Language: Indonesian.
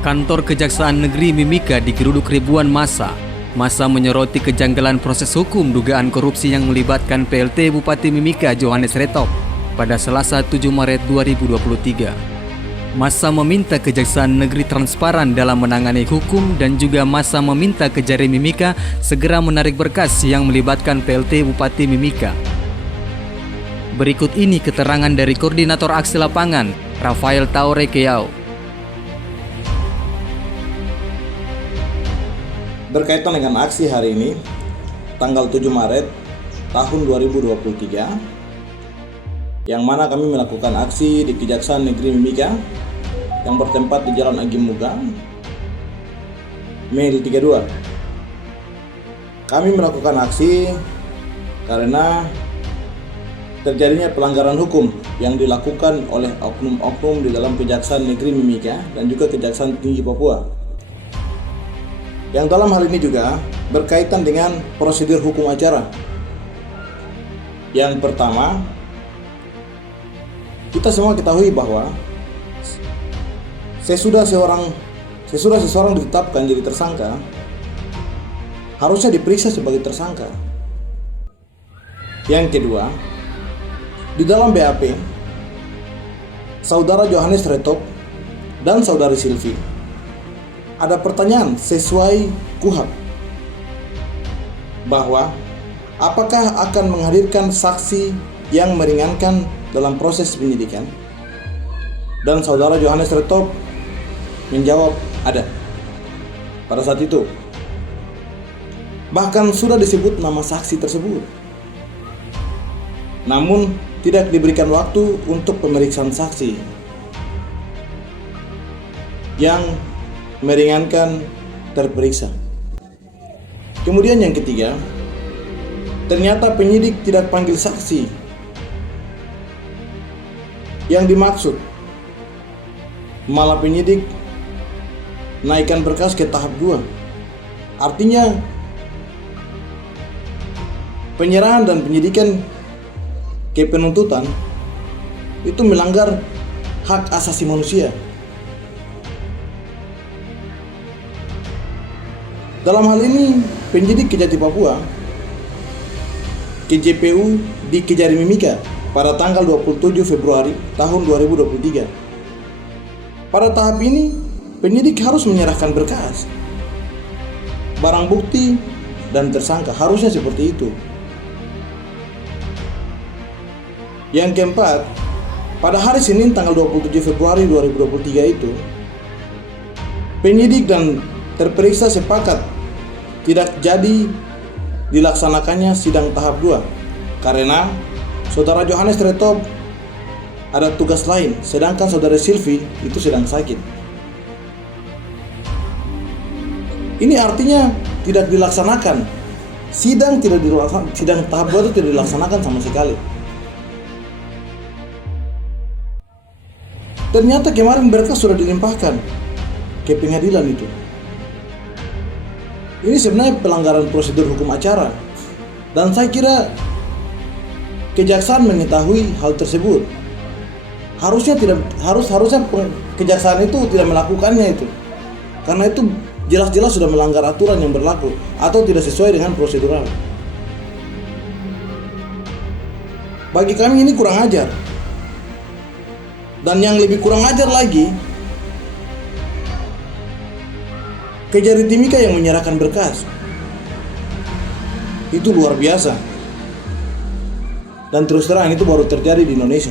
Kantor Kejaksaan Negeri Mimika digeruduk ribuan massa. Massa menyoroti kejanggalan proses hukum dugaan korupsi yang melibatkan PLT Bupati Mimika Johannes Retop pada Selasa 7 Maret 2023. Massa meminta Kejaksaan Negeri transparan dalam menangani hukum dan juga massa meminta Kejari Mimika segera menarik berkas yang melibatkan PLT Bupati Mimika. Berikut ini keterangan dari Koordinator Aksi Lapangan, Rafael Taure Keau. Berkaitan dengan aksi hari ini, tanggal 7 Maret tahun 2023, yang mana kami melakukan aksi di Kejaksaan Negeri Mimika yang bertempat di Jalan Agim Muga, Mil 32. Kami melakukan aksi karena terjadinya pelanggaran hukum yang dilakukan oleh oknum-oknum di dalam Kejaksaan Negeri Mimika dan juga Kejaksaan Tinggi Papua. Yang dalam hal ini juga berkaitan dengan prosedur hukum acara. Yang pertama, kita semua ketahui bahwa sesudah seseorang ditetapkan jadi tersangka, harusnya diperiksa sebagai tersangka. Yang kedua, di dalam BAP, Saudara Johannes Retop dan Saudari Silvi ada pertanyaan sesuai KUHP bahwa apakah akan menghadirkan saksi yang meringankan dalam proses penyidikan, dan Saudara Johannes Retop menjawab ada. Pada saat itu bahkan sudah disebut nama saksi tersebut, namun tidak diberikan waktu untuk pemeriksaan saksi yang meringankan terperiksa. Kemudian yang ketiga, ternyata penyidik tidak panggil saksi. Yang dimaksud malah penyidik naikkan berkas ke tahap 2. Artinya penyerahan dan penyidikan ke penuntutan itu melanggar hak asasi manusia. Dalam hal ini, penyidik Kejati Papua KJPU di Kejari Mimika pada tanggal 27 Februari tahun 2023. Pada tahap ini, penyidik harus menyerahkan berkas, barang bukti, dan tersangka. Harusnya seperti itu. Yang keempat, pada hari Senin tanggal 27 Februari 2023 itu, penyidik dan terperiksa sepakat tidak jadi dilaksanakannya sidang tahap 2 karena Saudara Johannes Retop ada tugas lain, sedangkan Saudara Silvi itu sedang sakit. Ini artinya tidak dilaksanakan sidang tahap 2 itu tidak dilaksanakan sama sekali. Ternyata kemarin berkas sudah dilimpahkan ke pengadilan itu. Ini sebenarnya pelanggaran prosedur hukum acara, dan saya kira kejaksaan mengetahui hal tersebut. Harusnya kejaksaan itu tidak melakukannya itu, karena itu jelas-jelas sudah melanggar aturan yang berlaku atau tidak sesuai dengan prosedural. Bagi kami ini kurang ajar, dan yang lebih kurang ajar lagi, Kejari Timika yang menyerahkan berkas. Itu luar biasa. Dan terus terang itu baru terjadi di Indonesia.